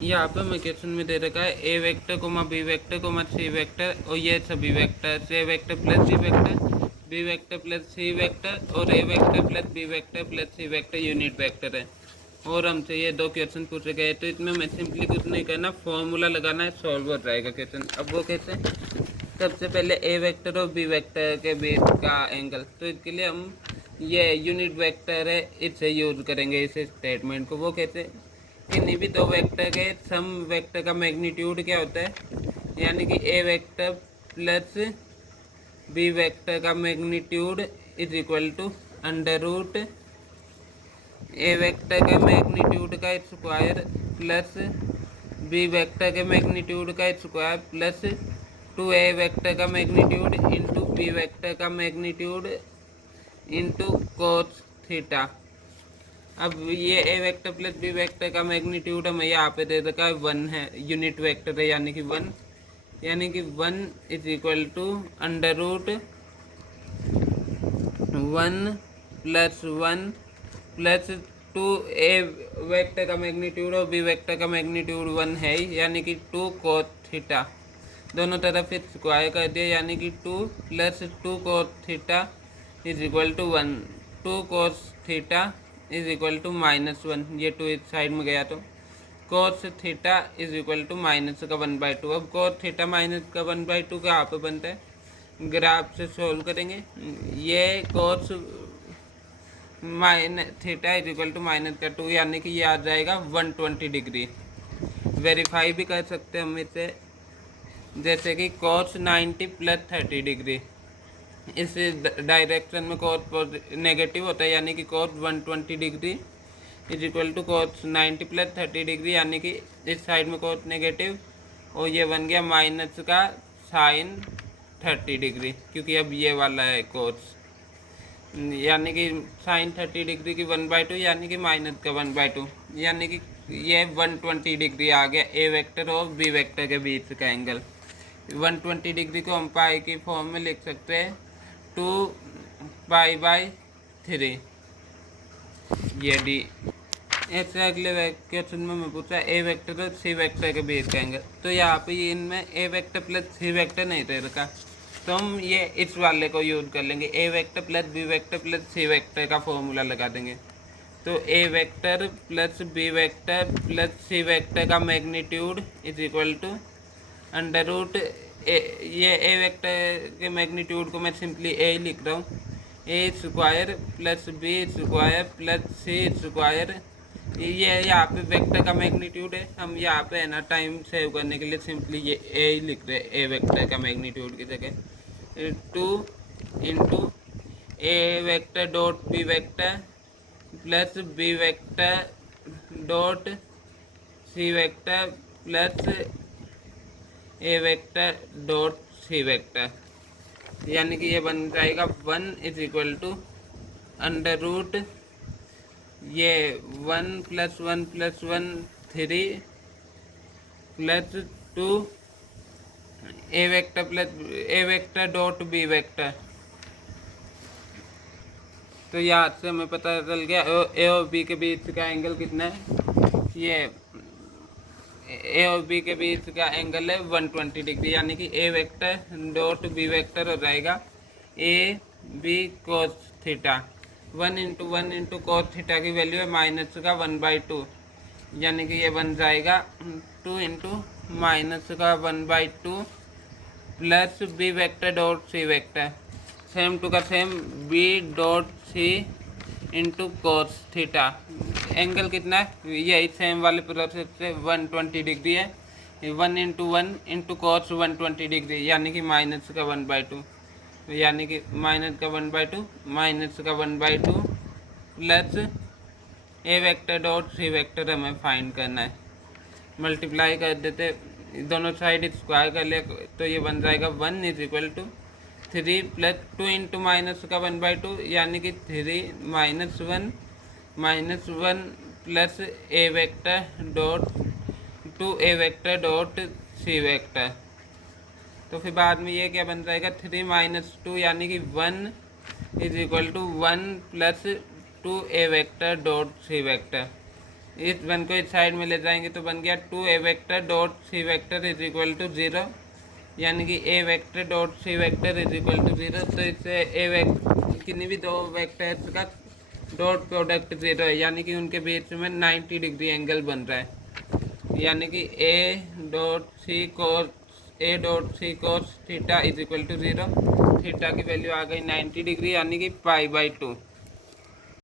यहाँ पे हमें क्वेश्चन में दे रखा है A vector comma B vector comma C vector और ये सभी vector A vector plus B vector plus C vector और A vector plus B vector plus C vector unit vector है। और हमसे ये दो क्वेश्चन पूछे गए तो इसमें हमें सिंपली कुछ नहीं करना, फॉर्मूला लगाना है, सॉल्व हो जाएगा क्वेश्चन। अब वो कैसे? सबसे पहले ए वेक्टर और बी वेक्टर के बीच का एंगल, तो इसके लिए हम ये यूनिट वेक्टर है इससे यूज करेंगे इस स्टेटमेंट को। वो कैसे? किन्हीं भी दो वेक्टर के सम वेक्टर का मैग्नीट्यूड क्या होता है, यानी कि ए वेक्टर प्लस बी वेक्टर का magnitude is equal to under root A vector के मैग्नीट्यूड का स्क्वायर प्लस बी वेक्टर के मैग्नीट्यूड का स्क्वायर प्लस 2a वेक्टर का मैग्नीट्यूड इंटू बी वेक्टर का मैग्नीट्यूड इंटू कोस थीटा। अब ये A vector plus B vector का magnitude हमें यहाँ पे दे रखा है 1 है, यूनिट वेक्टर है यानी कि 1, यानी कि 1 is equal to under root 1 plus 1 plus 2a vector का मैग्नीट्यूड और बी वेक्टर का मैग्नीट्यूड 1 है यानी कि 2 कोस थीटा। दोनों तरफ स्क्वायर कर दिया यानी कि 2 plus 2 cos theta is equal to 1, 2 cos theta is equal to -1, ये 2 इस साइड में गया तो cos theta is equal to minus का 1/2। अब कोस थीटा माइनस का 1/2 का यहाँ पे बनता है, ग्राफ से सोल्व करेंगे। ये cos minus theta is equal to -2 यानी कि ये आ जाएगा 120 डिग्री। वेरीफाई भी कर सकते हैं हम इसे, जैसे कि cos 90 प्लस 30 डिग्री, इस डायरेक्शन में cos नेगेटिव होता है यानी कि cos 120 degree is equal to cos 90 plus 30 degree, यानी कि इस साइड में cos नेगेटिव और ये बन गया माइनस का साइन 30 डिग्री, क्योंकि अब ये वाला है cos, यानी कि साइन 30 डिग्री की 1/2 यानी कि माइनस का 1/2, यानी कि ये 120 डिग्री आ गया ए वेक्टर और बी वेक्टर के बीच का एंगल। 120 डिग्री को हम पाई की फॉर्म में लिख सकते हैं 2π/3, ये डी। ऐसे अगले क्वेश्चन में मैं पूछा ए वेक्टर और सी वेक्टर के बीच का एंगल, तो यहाँ पे इनमें ए वेक्टर प्लस सी वेक्टर नहीं दे रखा, तो हम ये इस वाले को यूज कर लेंगे, A vector plus B vector plus C vector का फॉर्मूला लगा देंगे। तो A vector plus B vector plus C vector का magnitude is equal to under root ये ए वेक्टर के मैग्नीट्यूड को मैं सिंपली ए ही लिख रहा हूँ, A square plus B square plus C square. ये यहाँ पे वेक्टर का मैग्नीट्यूड है, हम यहाँ पे है ना टाइम सेव करने के लिए सिंपली ये ए ही लिख रहे हैं, ए वेक्टर का मैग्नीट्यूड की जगह 2 into A vector dot B vector plus B vector dot C vector plus A vector dot C vector, यानी कि ये बन जाएगा 1 is equal to under root ये 1 + 1 + 1 3 plus 2 A vector plus A vector dot B vector. तो यहाँ से हमें पता चल गया ए और बी के बीच का एंगल कितना है, ये ए और बी के बीच का एंगल है 120 डिग्री, यानी कि ए वेक्टर डॉट बी वेक्टर हो जाएगा a b cos theta. 1 × 1 × cos theta की वैल्यू है माइनस का 1/2, यानी कि ये बन जाएगा 2 × माइनस का 1/2 plus B vector dot C vector, same to का same B dot C into cos theta. Angle कितना है, यही सेम वाले प्रोसेस से 120 डिग्री है, 1 × 1 × कोस 120 डिग्री, यानी कि माइनस का 1/2, यानी कि माइनस का 1/2 माइनस का 1/2 plus A vector dot C vector हमें फाइंड करना है। मल्टीप्लाई कर देते, दोनों साइड स्क्वायर कर ले तो ये बन जाएगा 1 is equal to 3 plus 2 × minus का 1/2, यानी कि 3 -1 plus A vector dot 2a vector dot C vector. तो फिर बाद में ये क्या बन जाएगा 3 - 2, यानी कि 1 is equal to 1 plus 2a vector dot C vector. इस वन को इस साइड में ले जाएंगे तो बन गया 2a vector dot C vector is equal to 0, यानी कि a vector dot C vector is equal to 0। तो इससे किन्हीं भी दो वेक्टर्स का डॉट प्रोडक्ट 0 है, यानी कि उनके बीच में 90 डिग्री एंगल बन रहा है, यानी कि a dot c cos theta is equal to 0। Theta की वैल्यू आ गई 90 डिग्री, यानी कि पाई बाई 2।